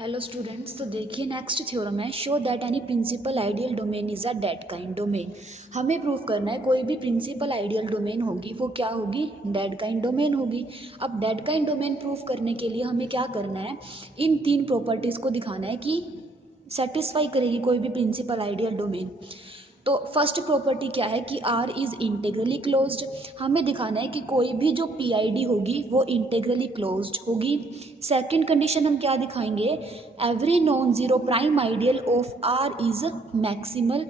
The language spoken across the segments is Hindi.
हेलो स्टूडेंट्स, तो देखिए नेक्स्ट थ्योरम है show that any principal ideal domain is a Dedekind domain. हमें प्रूव करना है कोई भी प्रिंसिपल आइडियल डोमेन होगी वो क्या होगी, डेड काइंड डोमेन होगी। अब डेड काइंड डोमेन प्रूव करने के लिए हमें क्या करना है, इन तीन प्रॉपर्टीज को दिखाना है कि सेटिस्फाई करेगी कोई भी प्रिंसिपल आइडियल डोमेन। तो फर्स्ट प्रॉपर्टी क्या है कि आर इज इंटेग्रली क्लोज्ड। हमें दिखाना है कि कोई भी जो पीआईडी होगी वो इंटेग्रली क्लोज्ड होगी। सेकंड कंडीशन हम क्या दिखाएंगे, every non zero prime ideal of R is maximal,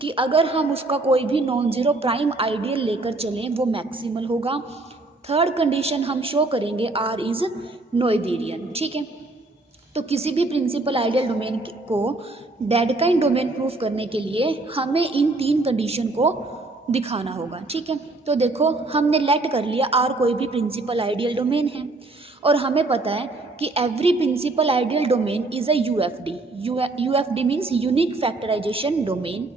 कि अगर हम उसका कोई भी नॉन जीरो प्राइम आइडियल लेकर चलें वो मैक्सिमल होगा। थर्ड कंडीशन हम शो करेंगे आर इज नोएथेरियन। ठीक है, तो किसी भी प्रिंसिपल आइडियल डोमेन को डेड काइंड डोमेन प्रूफ करने के लिए हमें इन तीन कंडीशन को दिखाना होगा। ठीक है, तो देखो हमने लेट कर लिया आर कोई भी प्रिंसिपल आइडियल डोमेन है और हमें पता है कि every principal ideal domain is a UFD. UFD means unique factorisation domain.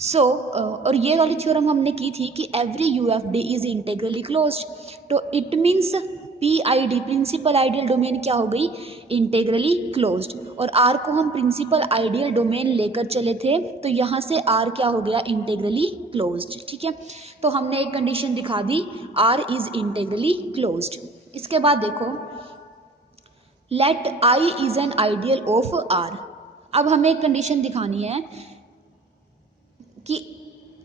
So और ये वाली थ्योरम हमने की थी कि every UFD is integrally closed, तो it means PID principal ideal domain क्या हो गई, इंटेग्रली क्लोज्ड। और आर को हम प्रिंसिपल आइडियल डोमेन लेकर चले थे तो यहाँ से आर क्या हो गया, इंटेग्रली क्लोज्ड। ठीक है, तो हमने एक कंडीशन दिखा दी, आर इज इंटेग्रली क्लोज्ड। इसके बाद देखो let I is an ideal of R. अब हमें एक कंडीशन दिखानी है कि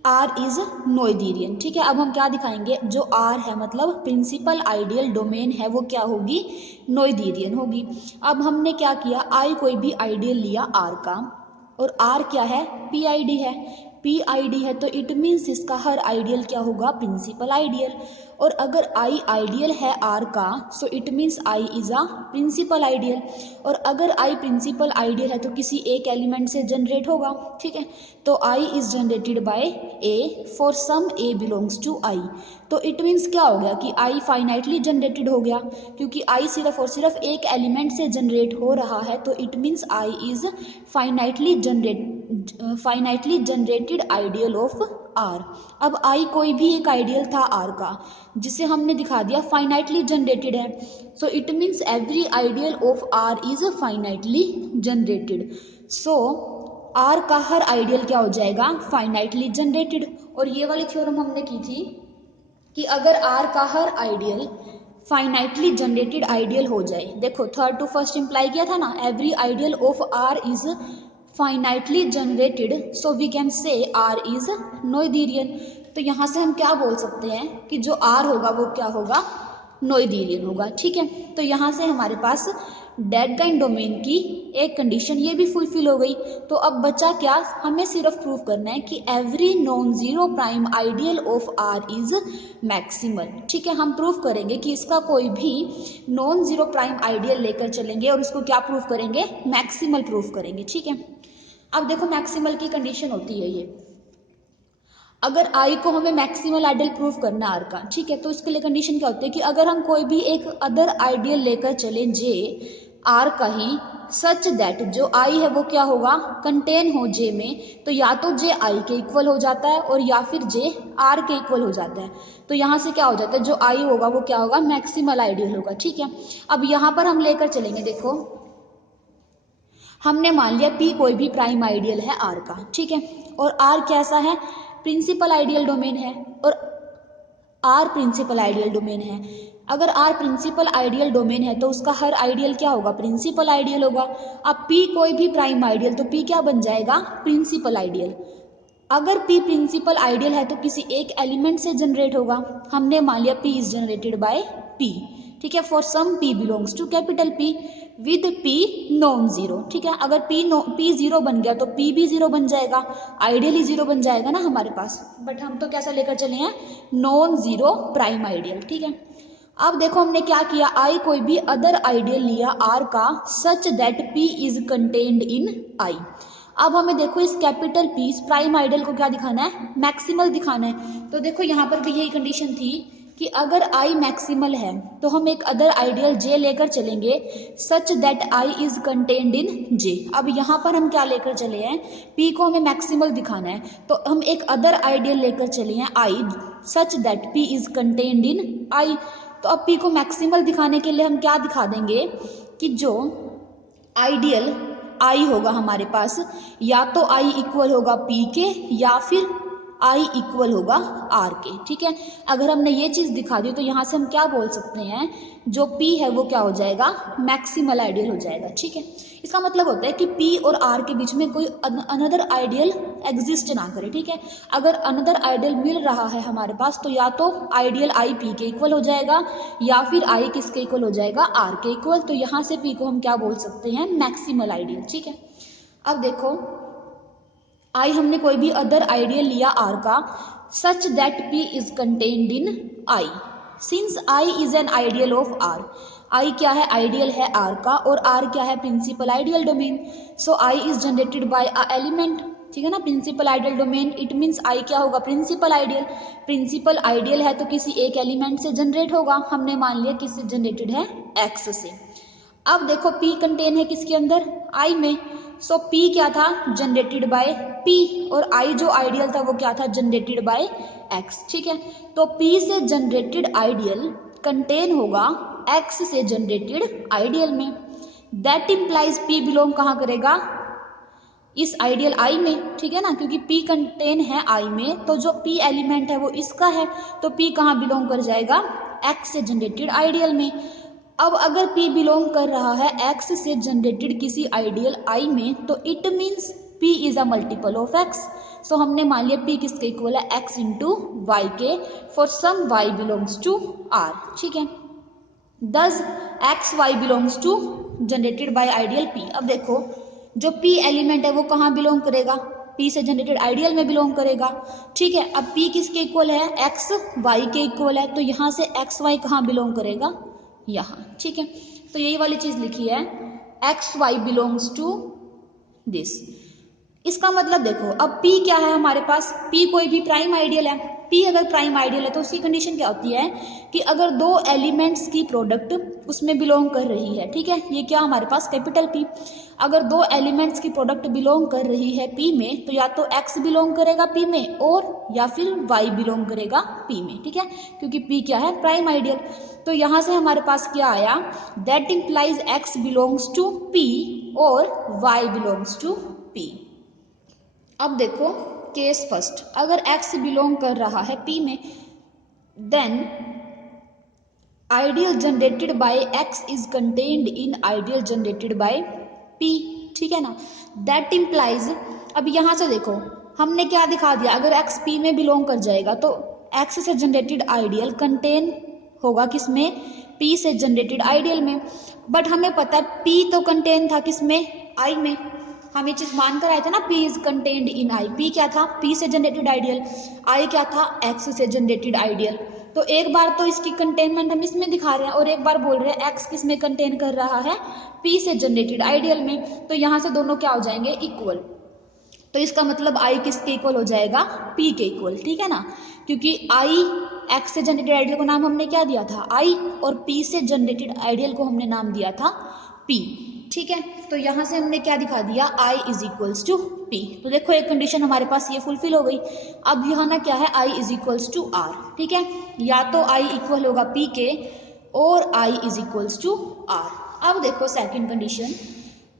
आर इज नोएथेरियन। ठीक है, अब हम क्या दिखाएंगे, जो आर है मतलब प्रिंसिपल आइडियल डोमेन है वो क्या होगी, नोएथेरियन होगी। अब हमने क्या किया, आई कोई भी आइडियल लिया आर का और आर क्या है, पीआईडी है। पीआईडी है तो इट मीन्स इसका हर आइडियल क्या होगा, प्रिंसिपल आइडियल। और अगर आई आइडियल है आर का so it means I is a principal ideal. और अगर आई प्रिंसिपल आइडियल है तो किसी एक एलिमेंट से जनरेट होगा। ठीक है, तो I is generated by A for some A belongs to I. तो इट मीन्स क्या हो गया कि आई फाइनाइटली जनरेटेड हो गया, क्योंकि आई सिर्फ और सिर्फ एक एलिमेंट से जनरेट हो रहा है तो it means I is finitely generated ideal of R. अब आई कोई भी एक आइडियल था आर का जिसे हमने दिखा दिया फाइनाइटली जनरेटेड है, so it means every ideal of R is finitely generated. So R का हर आइडियल क्या हो जाएगा, फाइनाइटली जनरेटेड। और ये वाली थ्योरम हमने की थी कि अगर आर का हर आइडियल फाइनाइटली जनरेटेड आइडियल हो जाए, देखो थर्ड टू फर्स्ट इंप्लाई किया था ना, every ideal of R is finitely generated so we can say R is Noetherian. तो यहाँ से हम क्या बोल सकते हैं कि जो आर होगा वो क्या होगा, नोएथेरियन होगा। ठीक है, तो यहाँ से हमारे पास डेड काइंड डोमेन की एक कंडीशन ये भी फुलफिल हो गई। तो अब बचा क्या, हमें सिर्फ प्रूव करना है कि every non zero prime ideal of R is maximal. ठीक है, हम प्रूव करेंगे कि इसका कोई भी नॉन जीरो प्राइम आइडियल लेकर चलेंगे और इसको क्या प्रूव करेंगे, मैक्सिमल प्रूव करेंगे। ठीक है, अब देखो मैक्सिमल की कंडीशन होती है ये, अगर आई को हमें मैक्सिमल आइडियल प्रूव करना आर का, ठीक है, तो इसके लिए कंडीशन क्या होती है कि अगर हम कोई भी एक अदर आइडियल लेकर चले जे आर का ही, सच दैट जो आई है वो क्या होगा, कंटेन हो जे में, तो या तो जे आई के इक्वल हो जाता है और या फिर जे आर के इक्वल हो जाता है। तो यहाँ से क्या हो जाता है, जो आई होगा वो क्या होगा, मैक्सिमल आइडियल होगा। ठीक है, अब यहाँ पर हम लेकर चलेंगे, देखो हमने मान लिया पी कोई भी प्राइम आइडियल है आर का। ठीक है, और आर कैसा है, प्रिंसिपल आइडियल डोमेन है और आर प्रिंसिपल आइडियल डोमेन है। अगर आर प्रिंसिपल आइडियल डोमेन है तो उसका हर आइडियल क्या होगा, प्रिंसिपल आइडियल होगा। अब पी कोई भी प्राइम आइडियल तो पी क्या बन जाएगा, प्रिंसिपल आइडियल। अगर P प्रिंसिपल आइडियल है तो किसी एक एलिमेंट से जनरेट होगा। हमने मान लिया P is generated by P। ठीक है, for some P belongs to capital P with P non zero. ठीक है, अगर P जीरो बन गया तो P भी जीरो बन जाएगा, आइडियल जीरो बन जाएगा ना हमारे पास। बट हम तो कैसा लेकर चले हैं, नॉन जीरो प्राइम आइडियल। ठीक है, अब देखो हमने क्या किया, आई कोई भी अदर आइडियल लिया आर का such that P is contained in I. अब हमें देखो इस कैपिटल पी इस प्राइम आइडियल को क्या दिखाना है, मैक्सिमल दिखाना है। तो देखो यहाँ पर भी यही कंडीशन थी कि अगर आई मैक्सिमल है तो हम एक अदर आइडियल जे लेकर चलेंगे such that I is contained in J. अब यहाँ पर हम क्या लेकर चले हैं, पी को हमें मैक्सिमल दिखाना है तो हम एक अदर आइडियल लेकर चले हैं I such that P is contained in I. तो अब पी को मैक्सिमल दिखाने के लिए हम क्या दिखा देंगे कि जो आइडियल आई होगा हमारे पास, या तो आई इक्वल होगा पी के या फिर आई इक्वल होगा आर के। ठीक है, अगर हमने ये चीज़ दिखा दी तो यहाँ से हम क्या बोल सकते हैं, जो पी है वो क्या हो जाएगा, मैक्सिमल आइडियल हो जाएगा। ठीक है, इसका मतलब होता है कि पी और आर के बीच में कोई अनदर आइडियल एग्जिस्ट ना करे। ठीक है, अगर अनदर आइडियल मिल रहा है हमारे पास तो या तो आइडियल आई पी के इक्वल हो जाएगा या फिर आई किसके इक्वल हो जाएगा, आर के इक्वल। तो यहाँ से पी को हम क्या बोल सकते हैं, मैक्सिमल आइडियल। ठीक है, अब देखो आई हमने कोई भी अदर आइडियल लिया आर का, such that P is contained in I, since I is an ideal of R. I क्या है, आइडियल है आर का, और आर क्या है, principal ideal domain. So I is generated by a element. ठीक है ना, principal ideal domain, it means I क्या होगा, प्रिंसिपल आइडियल। प्रिंसिपल आइडियल है तो किसी एक एलिमेंट से जनरेट होगा, हमने मान लिया किससे जनरेटेड है, एक्स से। अब देखो P कंटेन है किसके अंदर, I में। सो P क्या था, जनरेटेड बाय P, और I जो आइडियल था वो क्या था, जनरेटेड बाय X। ठीक है, तो P से जनरेटेड आइडियल कंटेन होगा X से जनरेटेड आइडियल में। दैट इम्प्लाइज P बिलोंग कहाँ करेगा, इस आइडियल I में। ठीक है ना, क्योंकि P कंटेन है I में, तो जो P एलिमेंट है वो इसका है, तो P कहाँ बिलोंग कर जाएगा, X से जनरेटेड आइडियल में। अब अगर P बिलोंग कर रहा है X से जनरेटेड किसी आइडियल I में, तो it means P is a multiple of X। सो हमने मान लिया P किसके इक्वल है, X इंटू वाई के, for some Y belongs to R। ठीक है, thus X Y belongs to generated by ideal P। अब देखो जो P एलिमेंट है वो कहाँ बिलोंग करेगा, P से जनरेटेड आइडियल में बिलोंग करेगा। ठीक है, अब P किसके इक्वल है, एक्स वाई के इक्वल है, तो यहाँ से एक्स वाई कहाँ बिलोंग करेगा, यहाँ। ठीक है, तो यही वाली चीज लिखी है, X Y belongs to this. इसका मतलब देखो अब P क्या है हमारे पास, P कोई भी प्राइम आइडियल है। P अगर प्राइम आइडियल है तो उसकी कंडीशन क्या होती है कि अगर दो एलिमेंट्स की प्रोडक्ट उसमें बिलोंग कर रही है। ठीक है, ये क्या हमारे पास कैपिटल P, अगर दो एलिमेंट्स की प्रोडक्ट बिलोंग कर रही है P में, तो या तो X बिलोंग करेगा P में और या फिर Y बिलोंग करेगा P में। ठीक है, क्योंकि P क्या है, प्राइम आइडियल। तो यहाँ से हमारे पास क्या आया, that implies X belongs to P और Y बिलोंग्स टू P। अब देखो केस फर्स्ट, अगर X बिलोंग कर रहा है P में, then ideal generated by X is contained in ideal generated by P। ठीक है ना, दैट इम्प्लाइज, अब यहाँ से देखो हमने क्या दिखा दिया, अगर X P में बिलोंग कर जाएगा तो X से जनरेटेड आइडियल कंटेन होगा किसमें, P से जनरेटेड आइडियल में। बट हमें पता है P तो कंटेन था किसमें, I में। हम ये चीज मान कर आए थे ना, P is contained in I। P क्या था, P से जनरेटेड आइडियल, I क्या था, X से जनरेटेड आइडियल। तो एक बार तो इसकी कंटेनमेंट हम इसमें दिखा रहे हैं और एक बार बोल रहे हैं X किस में कंटेन कर रहा है, P से जनरेटेड आइडियल में। तो यहाँ से दोनों क्या हो जाएंगे, इक्वल। तो इसका मतलब I किसके इक्वल हो जाएगा, P के इक्वल। ठीक है ना, क्योंकि I X से जनरेटेड आइडियल को नाम हमने क्या दिया था, I, और P से जनरेटेड आइडियल को हमने नाम दिया था P। ठीक है, तो यहाँ से हमने क्या दिखा दिया, I is equals to P। तो देखो एक कंडीशन हमारे पास ये फुलफिल हो गई। अब यहाँ ना क्या है, I is equals to R। ठीक है, या तो I इक्वल होगा P के और I is equals to R। अब देखो सेकंड कंडीशन,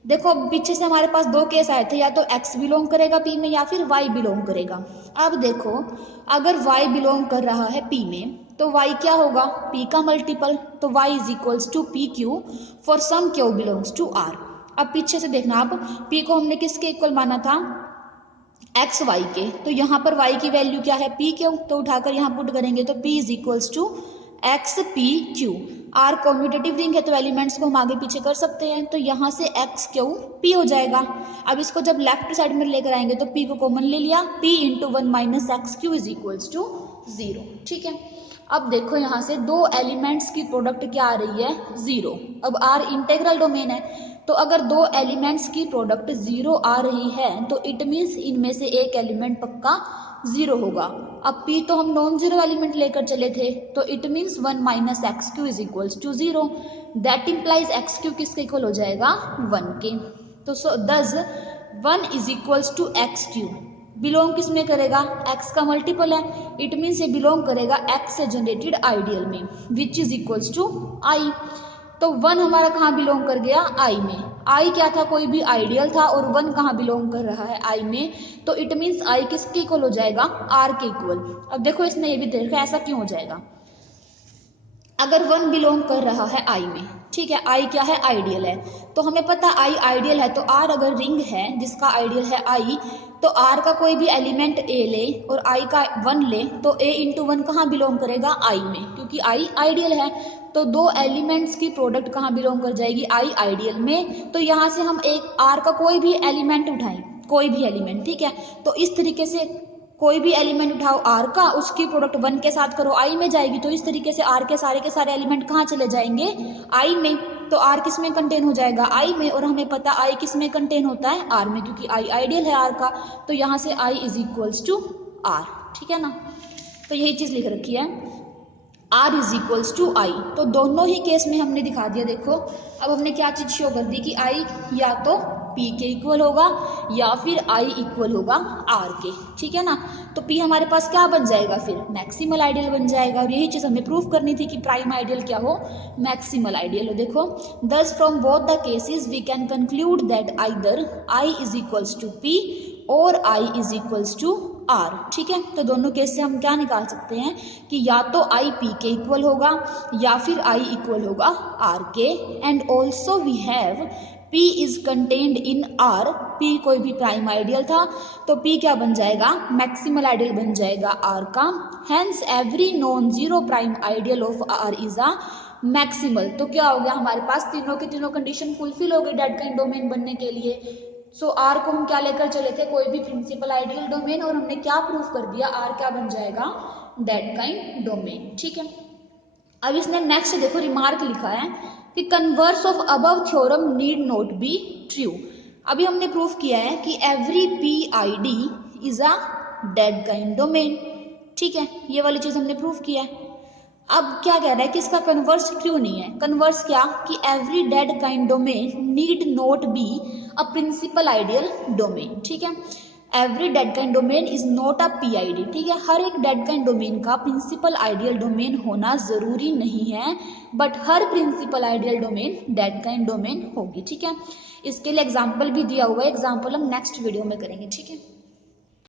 देखो अब पीछे से हमारे पास दो केस आए थे, या तो X बिलोंग करेगा P में या फिर Y बिलोंग करेगा। अब देखो अगर Y बिलोंग कर रहा है P में, तो Y क्या होगा, P का मल्टीपल, तो Y is equals to P Q for some Q belongs to R। अब पीछे से देखना आप, P को हमने किसके इक्वल माना था, एक्स वाई के, तो यहाँ पर y की वैल्यू क्या है, p क्यू, तो उठाकर यहाँ पुट करेंगे तो p is equals to X P Q. R commutative ring है तो एलिमेंट्स को हम आगे पीछे कर सकते हैं, तो यहाँ से एक्स क्यू पी हो जाएगा। अब इसको जब लेफ्ट साइड में लेकर आएंगे तो p को कॉमन ले लिया, p into one minus X Q is equals to 0। ठीक है, अब देखो यहाँ से दो एलिमेंट्स की प्रोडक्ट क्या आ रही है, 0। अब R इंटेग्रल डोमेन है, तो अगर दो एलिमेंट्स की प्रोडक्ट 0 आ रही है तो इट मीन्स इनमें से एक एलिमेंट पक्का 0 होगा। अब P तो हम नॉन जीरो एलिमेंट लेकर चले थे, तो it means 1 minus X Q is equals to 0। That implies X Q किसके इक्वल हो जाएगा, 1 के। तो thus 1 is equals to X Q belong किस में करेगा, x का मल्टीपल है, इट मीन्स ये बिलोंग करेगा x से जनरेटेड आइडियल में, which is equals to I। तो 1 हमारा कहाँ बिलोंग कर गया, I में। आई क्या था, कोई भी आइडियल था और 1 कहाँ बिलोंग कर रहा है, आई में, तो इट मीन्स आई किसके इक्वल हो जाएगा, आर के इक्वल। अब देखो इसने ये भी देखा ऐसा क्यों हो जाएगा, अगर 1 बिलोंग कर रहा है आई में, ठीक है, आई क्या है, आइडियल है, तो हमें पता आई आइडियल है, तो आर अगर रिंग है जिसका आइडियल है आई, तो आर का कोई भी एलिमेंट ए ले और आई का 1 ले, तो ए इंटू 1 कहाँ बिलोंग करेगा, आई में, क्योंकि आई आइडियल है। तो दो एलिमेंट्स की प्रोडक्ट कहाँ बिलोंग कर जाएगी, आई आइडियल में। तो यहाँ से हम एक आर का कोई भी एलिमेंट उठाएं, कोई भी एलिमेंट, ठीक है, तो इस तरीके से कोई भी एलिमेंट उठाओ आर का, उसकी प्रोडक्ट 1 के साथ करो, आई में जाएगी, तो इस तरीके से आर के सारे एलिमेंट कहाँ चले जाएंगे, आई में। तो आर किस में कंटेन हो जाएगा, आई में, और हमें पता आई किस में कंटेन होता है, आर में, क्योंकि आई आइडियल है आर का। तो यहाँ से आई इज इक्वल्स टू आर, ठीक है ना, तो यही चीज लिख रखी है, are is equals to I. तो दोनों ही केस में हमने दिखा दिया, देखो अब हमने क्या चीज शो कर दी कि आई या तो पी के इक्वल होगा या फिर आई इक्वल होगा आर के, ठीक है ना। तो पी हमारे पास क्या बन जाएगा, फिर मैक्सिमल आइडियल बन जाएगा, और यही चीज हमें प्रूफ करनी थी कि प्राइम आइडियल क्या हो, मैक्सिमल आइडियल हो। देखो thus from both the cases we can conclude that either I is equals to P और I is equals to R, ठीक है। तो दोनों केस से हम क्या निकाल सकते हैं कि या तो आई पी के इक्वल होगा या फिर आई इक्वल होगा आर के। And also we have P is contained in R, P कोई भी प्राइम आइडियल था, तो P क्या बन जाएगा, मैक्सिमल आइडियल बन जाएगा R का। Hence every non zero prime ideal of R is a maximal. तो क्या हो गया, हमारे पास तीनों की तीनों कंडीशन फुलफिल हो गई डेड काइंड डोमेन बनने के लिए। सो आर को हम क्या लेकर चले थे, कोई भी प्रिंसिपल आइडियल डोमेन, और हमने क्या प्रूफ कर दिया, आर क्या बन जाएगा, डेड काइंड डोमेन, ठीक है। अब इसने नेक्स्ट देखो रिमार्क लिखा है कि converse of above theorem need not be true. अभी हमने प्रूफ किया है कि every P I D is a Dedekind domain, ठीक है, ये वाली चीज हमने प्रूफ किया है। अब क्या कह रहा है कि इसका कन्वर्स ट्रू नहीं है। कन्वर्स क्या, कि every Dedekind domain need not be a principal ideal domain, ठीक है। Every Dedekind domain is not a PID, ठीक है, हर एक डेड काइंड डोमेन का प्रिंसिपल आइडियल डोमेन होना जरूरी नहीं है, बट हर principal ideal domain Dedekind domain होगी, ठीक है। इसके लिए एग्जाम्पल भी दिया हुआ है, एग्जाम्पल हम नेक्स्ट वीडियो में करेंगे, ठीक है।